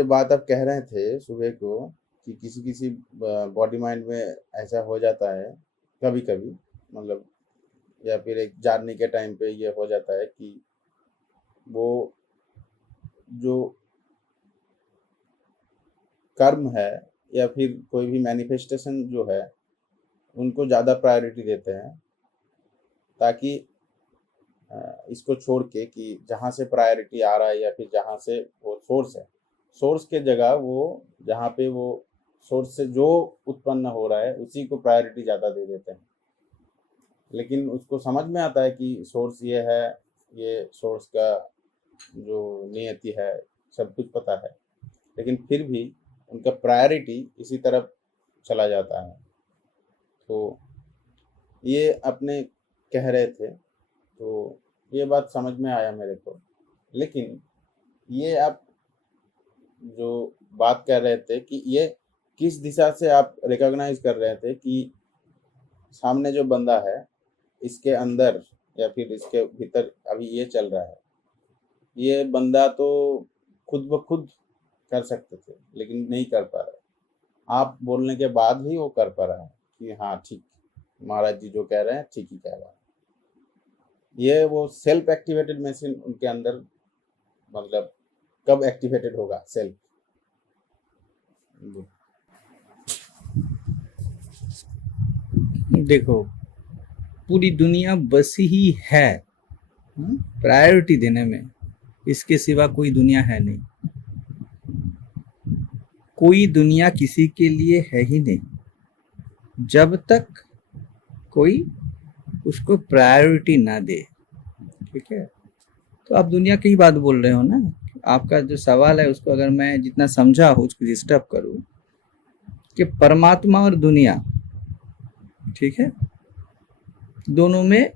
जो बात आप कह रहे थे सुबह को कि किसी किसी बॉडी माइंड में ऐसा हो जाता है कभी कभी, मतलब या फिर एक जानने के टाइम पे ये हो जाता है कि वो जो कर्म है या फिर कोई भी मैनिफेस्टेशन जो है उनको ज़्यादा प्रायोरिटी देते हैं, ताकि इसको छोड़ के कि जहाँ से प्रायोरिटी आ रहा है या फिर जहाँ से वो सोर्स है, सोर्स के जगह वो जहाँ पे वो सोर्स से जो उत्पन्न हो रहा है उसी को प्रायोरिटी ज़्यादा दे देते हैं। लेकिन उसको समझ में आता है कि सोर्स ये है, ये सोर्स का जो नियति है सब कुछ पता है, लेकिन फिर भी उनका प्रायोरिटी इसी तरफ चला जाता है। तो ये अपने कह रहे थे, तो ये बात समझ में आया मेरे को। लेकिन ये आप जो बात कर रहे थे कि ये किस दिशा से आप रिकॉग्नाइज कर रहे थे कि सामने जो बंदा है इसके अंदर या फिर इसके भीतर अभी ये चल रहा है, ये बंदा तो खुद ब खुद कर सकते थे लेकिन नहीं कर पा रहा। आप बोलने के बाद भी वो कर पा रहा है कि हाँ ठीक, महाराज जी जो कह रहे हैं ठीक ही कह रहा है। ये वो सेल्फ एक्टिवेटेड मशीन उनके अंदर, मतलब कब एक्टिवेटेड होगा सेल्फ? देखो, पूरी दुनिया बसी ही है प्रायोरिटी देने में, इसके सिवा कोई दुनिया है नहीं। कोई दुनिया किसी के लिए है ही नहीं जब तक कोई उसको प्रायोरिटी ना दे। ठीक है, तो आप दुनिया की ही बात बोल रहे हो ना। आपका जो सवाल है उसको अगर मैं जितना समझा हो उसको डिस्टर्ब करूं कि परमात्मा और दुनिया, ठीक है, दोनों में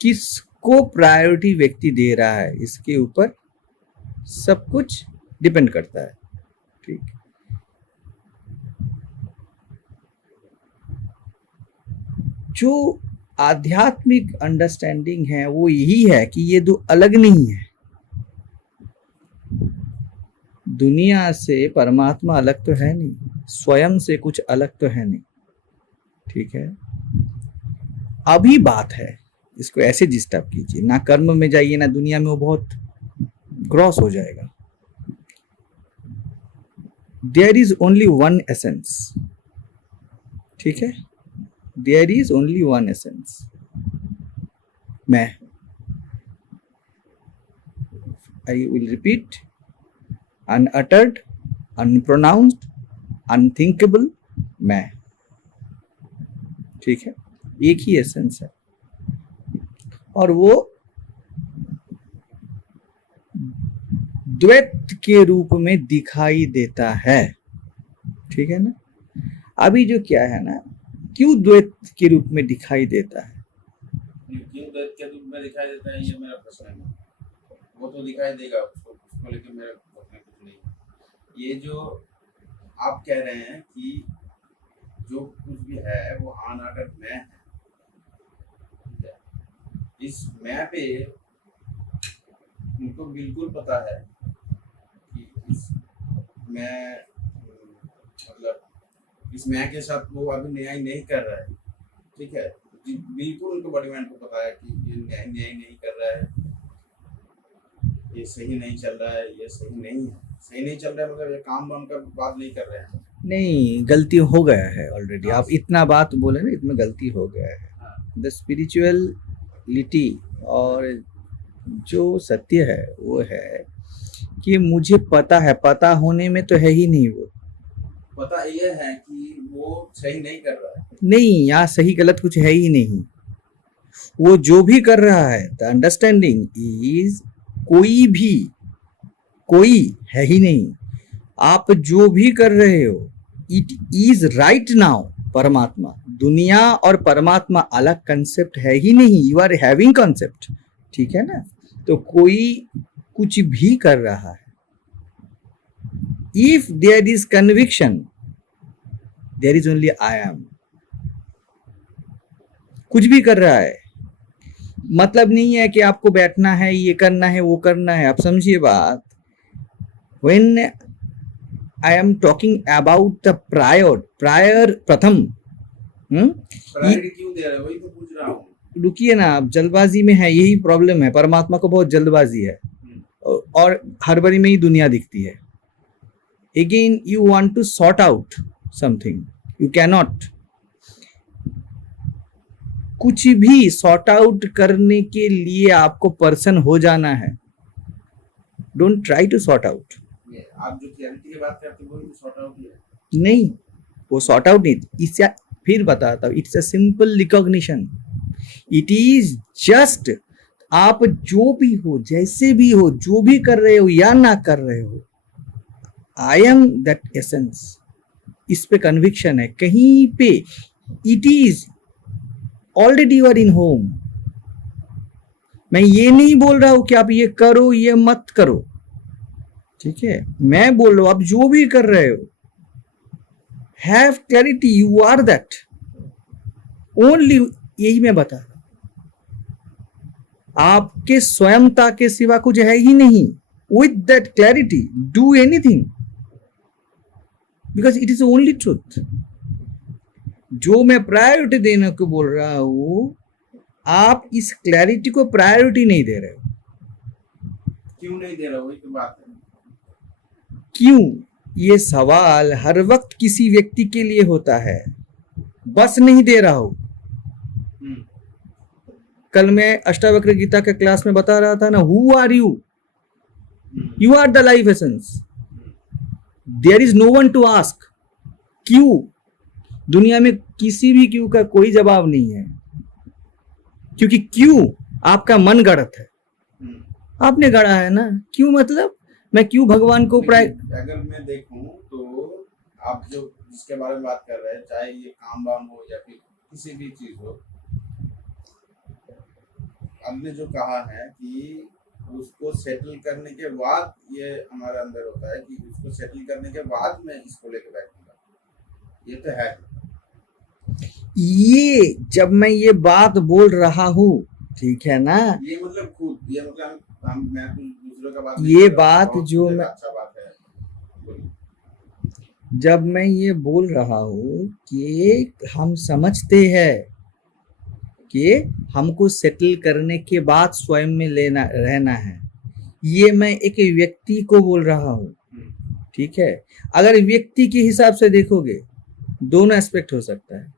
किसको प्रायोरिटी व्यक्ति दे रहा है इसके ऊपर सब कुछ डिपेंड करता है। ठीक, जो आध्यात्मिक अंडरस्टैंडिंग है वो यही है कि ये दो अलग नहीं है। दुनिया से परमात्मा अलग तो है नहीं, स्वयं से कुछ अलग तो है नहीं। ठीक है, अभी बात है, इसको ऐसे डिस्टर्ब कीजिए ना, कर्म में जाइए ना दुनिया में, वो बहुत ग्रॉस हो जाएगा। There is only one essence. ठीक है, there is only one essence, मैं। I will repeat, unuttered, unpronounced, unthinkable, मैं। ठीक है, एक ही एसेंस है और वो द्वैत के रूप में दिखाई देता है। ठीक है ना। अभी जो क्या है ना, क्यों द्वैत के रूप में दिखाई देता है? क्यों द्वैत के रूप में दिखाई देता है, ये मेरा प्रश्न है। वो तो दिखाई देगा, उसको लेकर मेरा प्रश्न कुछ नहीं है। ये जो आप कह रहे हैं कि जो कुछ भी है वो अनअटर्ड मैं है, इस मैं पे उनको बिल्कुल पता है कि इस मैं, मतलब इस मैं के साथ वो अभी न्याय नहीं कर रहा है। ठीक है, बिल्कुल उनको बॉडी माइंड को पता है कि ये न्याय नहीं कर रहा है, ये सही नहीं चल रहा है, ये सही नहीं है। सही नहीं चल रहा है मतलब ये काम वाम का बात नहीं कर रहे हैं, नहीं, गलती हो गया है ऑलरेडी। आप इतना बात बोले ना, इसमें गलती हो गया है। द स्पिरिचुअलिटी और जो सत्य है वो है कि मुझे पता है, पता होने में तो है ही नहीं। वो पता ये है कि वो सही नहीं कर रहा है। नहीं, यहाँ सही गलत कुछ है ही नहीं। वो जो भी कर रहा है, द अंडरस्टैंडिंग इज कोई है ही नहीं। आप जो भी कर रहे हो, इट इज राइट नाउ परमात्मा। दुनिया और परमात्मा अलग कंसेप्ट है ही नहीं, यू आर हैविंग कंसेप्ट। ठीक है ना। तो कोई कुछ भी कर रहा है, if there is conviction, there is only I am. कुछ भी कर रहा है, मतलब नहीं है कि आपको बैठना है, ये करना है, वो करना है। आप समझिए बात, when I am talking about the prior प्रथम, प्रायोरिटी क्यों दे रहे हो, वही तो पूछ रहा हूँ। रुकिए ना, आप जल्दबाजी में है, यही प्रॉब्लम है। परमात्मा को बहुत जल्दबाजी है और हड़बड़ी में ही दुनिया दिखती है। Again you want to sort out something, you cannot. कुछ भी सॉर्ट आउट करने के लिए आपको पर्सन हो जाना है। Don't try to sort out. आप जो क्लैरिटी की बात करते हो वो सॉर्ट आउट है नहीं, वो सॉर्ट आउट नहीं, इससे फिर बताता हूँ, it's a simple recognition. It is just आप जो भी हो, जैसे भी हो, जो भी कर रहे हो या ना कर रहे हो, आई एम दैट एसेंस। इस पे कन्विक्शन है कहीं पे। It is already you are in home. मैं ये नहीं बोल रहा हूं कि आप ये करो ये मत करो, ठीक है। मैं बोल रहा हूं आप जो भी कर रहे हो, have clarity, you are that only. यही मैं बता रहा हूं, आपके स्वयंता के सिवा कुछ है ही नहीं। With that clarity do anything, because it is only truth. जो मैं प्रायोरिटी देने को बोल रहा हूं, आप इस क्लैरिटी को प्रायोरिटी नहीं दे रहे हो। क्यों नहीं दे रहे हो, वही तो बात है। क्यों, ये सवाल हर वक्त किसी व्यक्ति के लिए होता है, बस नहीं दे रहा हूं। कल मैं अष्टावक्र गीता के क्लास में बता रहा था ना, who are you, you are the life essence. There is no one to ask क्यों। दुनिया में किसी भी क्यों का कोई जवाब नहीं है, क्योंकि क्यों आपका मन गढ़त है, आपने गढ़ा है ना। क्यों मतलब मैं क्यों भगवान को अगर मैं देखूं तो आप जो जिसके बारे में बात कर रहे हैं, चाहे ये काम वाम हो या फिर किसी भी चीज हो, आपने जो कहा है कि उसको सेटल करने के बाद ये हमारे अंदर होता है कि उसको सेटल करने के बाद मैं इसको लेकर बैठूंगा, ये तो है। ये जब मैं ये बात बोल रहा हूँ, ठीक है ना, ये मतलब खुद, ये मतलब मैं दूसरों का बात, ये बात जो मैं, अच्छा बात है। जब मैं ये बोल रहा हूँ कि हम समझते हैं कि हमको सेटल करने के बाद स्वयं में लेना रहना है, ये मैं एक व्यक्ति को बोल रहा हूँ, ठीक है। अगर व्यक्ति के हिसाब से देखोगे, दोनों एस्पेक्ट हो सकता है।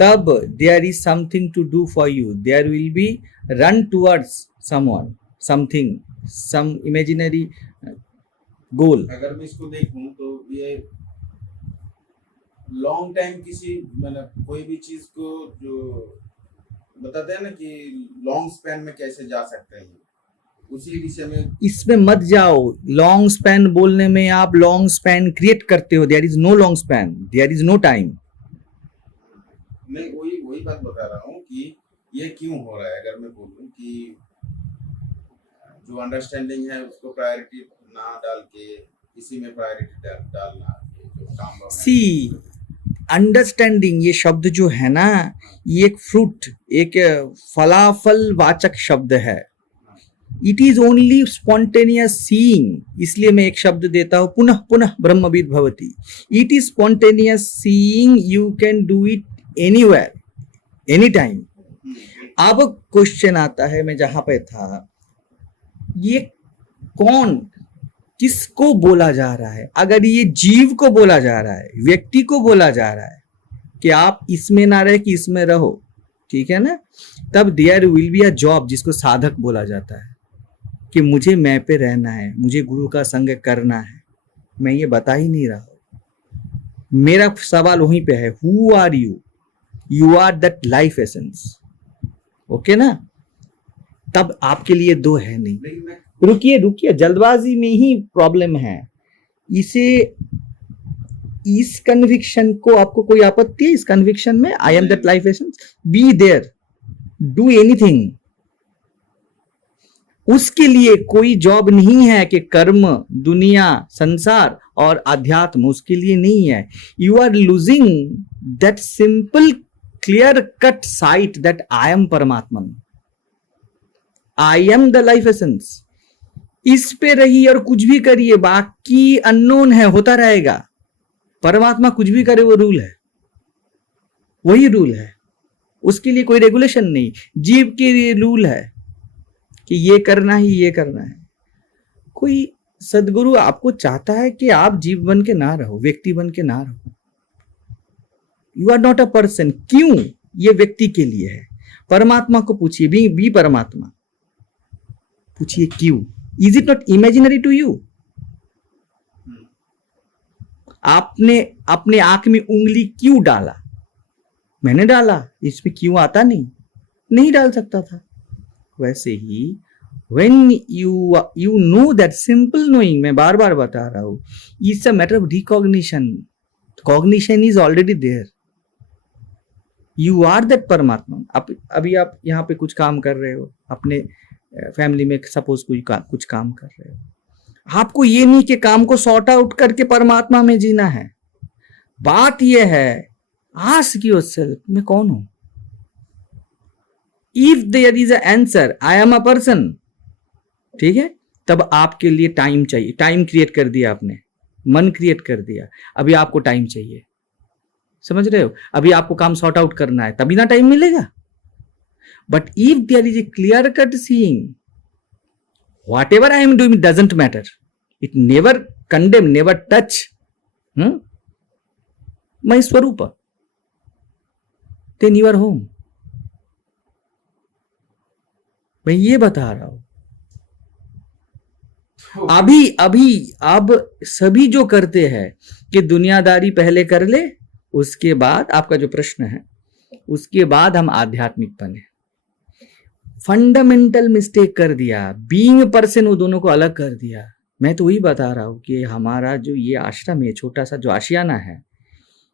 तब there is something to do for you, there will be run towards someone, something, some imaginary goal. अगर मैं इसको देखूं तो ये लॉन्ग टाइम किसी, मतलब कोई भी चीज को जो बताते हैं ना कि लॉन्ग स्पैन में कैसे जा सकते हैं, उसी विषय में। इसमें मत जाओ। लॉन्ग स्पैन बोलने में आप लॉन्ग स्पैन क्रिएट करते हो। There is no long span, there is no time. मैं वही बात बता रहा हूँ कि ये क्यों हो रहा है। अगर मैं बोलूँ कि जो अंडरस्टैंडिंग है उसको प्रायोरिटी ना डाल के इसी में प्रायोरिटी डालना, जो काम सी अंडरस्टैंडिंग, ये शब्द जो है ना, ये एक फ्रूट, एक फलाफल वाचक शब्द है। It is only spontaneous seeing. इसलिए मैं एक शब्द देता हूं, पुनः पुनः ब्रह्मविद भवति। It is spontaneous seeing, you can do it anywhere, any time. अब क्वेश्चन आता है, मैं जहां पे था, ये कौन, किसको बोला जा रहा है। अगर ये जीव को बोला जा रहा है, व्यक्ति को बोला जा रहा है कि आप इसमें ना रहे कि इसमें रहो, ठीक है ना, तब there will be a job, जिसको साधक बोला जाता है, कि मुझे मैं पे रहना है, मुझे गुरु का संग करना है। मैं ये बता ही नहीं रहा हूं। मेरा सवाल वहीं पे है, who are you, you are that life essence, okay ना। तब आपके लिए दो है नहीं। रुकिए, जल्दबाजी में ही प्रॉब्लम है। इसे, इस कन्विक्शन को, आपको कोई आपत्ति है इस कन्विक्शन में, I am that life essence, be there, do anything. उसके लिए कोई जॉब नहीं है कि कर्म, दुनिया, संसार और अध्यात्म, उसके लिए नहीं है। You are losing that simple clear cut sight that I am paramatman, I am the life essence. इस पे रहिए और कुछ भी करिए, बाकी अननोन है, होता रहेगा। परमात्मा कुछ भी करे वो रूल है, वही रूल है, उसके लिए कोई रेगुलेशन नहीं। जीव के लिए रूल है कि ये करना ही ये करना है। कोई सदगुरु आपको चाहता है कि आप जीव बन के ना रहो, व्यक्ति बन के ना रहो। You are not a person. क्यों? ये व्यक्ति के लिए है। परमात्मा को पूछिए, बी परमात्मा, पूछिए क्यों? Is it not imaginary to you? आपने अपने आंख में उंगली क्यों डाला? मैंने डाला, इसमें क्यों आता नहीं डाल सकता था। वैसे ही when you know that simple knowing, मैं बार बार बता रहा हूं, it's a matter of recognition. Cognition is already there. You are that परमात्मा। अभी आप यहाँ पे कुछ काम कर रहे हो, अपने फैमिली में सपोज कुछ काम कर रहे हो, आपको ये नहीं कि काम को सॉर्ट आउट करके परमात्मा में जीना है। बात यह है, आस्क योरसेल्फ, मैं कौन हूं? If there is a answer, I am a person, ठीक है, तब आपके लिए टाइम चाहिए। टाइम क्रिएट कर दिया आपने, मन क्रिएट कर दिया, अभी आपको टाइम चाहिए। समझ रहे हो? अभी आपको काम सॉर्ट आउट करना है, तभी ना टाइम मिलेगा। But if there is a clear cut seeing, whatever I am doing doesn't matter, it never condemn, never touch my swaroop, then you are home. मैं ये बता रहा हूं। अब सभी जो करते हैं कि दुनियादारी पहले कर ले, उसके बाद आपका जो प्रश्न है, उसके बाद हम आध्यात्मिक बने। फंडामेंटल मिस्टेक कर दिया, बीइंग पर्सन, वो दोनों को अलग कर दिया। मैं तो वही बता रहा हूं कि हमारा जो ये आश्रम है, छोटा सा जो आशियाना है,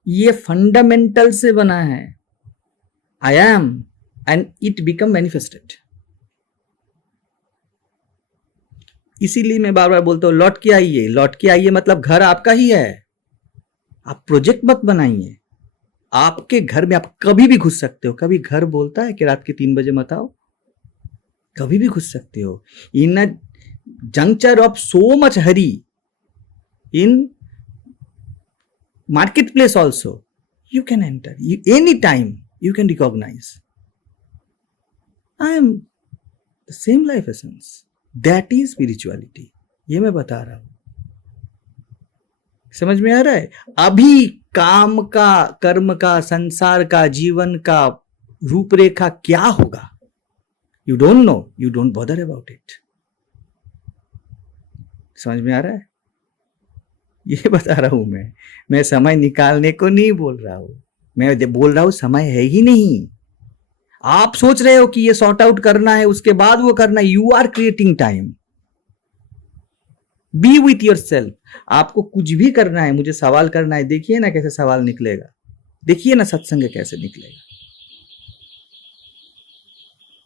ये फंडामेंटल से बना है। I am and it become manifested. इसीलिए मैं बार बार बोलता हूं, लौट के आइए। लौट के आइए मतलब घर आपका ही है। आप प्रोजेक्ट मत बनाइए। आपके घर में आप कभी भी घुस सकते हो। कभी घर बोलता है कि रात के 3 बजे मत आओ? कभी भी घुस सकते हो। In a juncture of so much hurry, in market place also you can enter. Anytime you can recognize, I am the same life essence. That is spirituality. ये मैं बता रहा हूं। समझ में आ रहा है? अभी काम का, कर्म का, संसार का, जीवन का रूपरेखा क्या होगा, you don't know, you don't bother about it. समझ में आ रहा है? ये बता रहा हूं मैं समय निकालने को नहीं बोल रहा हूं। मैं बोल रहा हूं समय है ही नहीं। आप सोच रहे हो कि ये सॉर्ट आउट करना है, उसके बाद वो करना है। You are creating time. Be with yourself. आपको कुछ भी करना है, मुझे सवाल करना है, देखिए ना कैसे सवाल निकलेगा, देखिए ना सत्संग कैसे निकलेगा।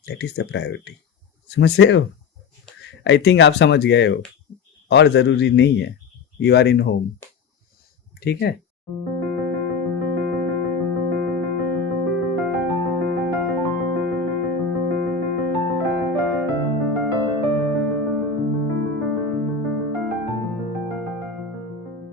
That is the priority. समझ रहे हो? आई थिंक आप समझ गए हो, और जरूरी नहीं है। You are in home. ठीक है।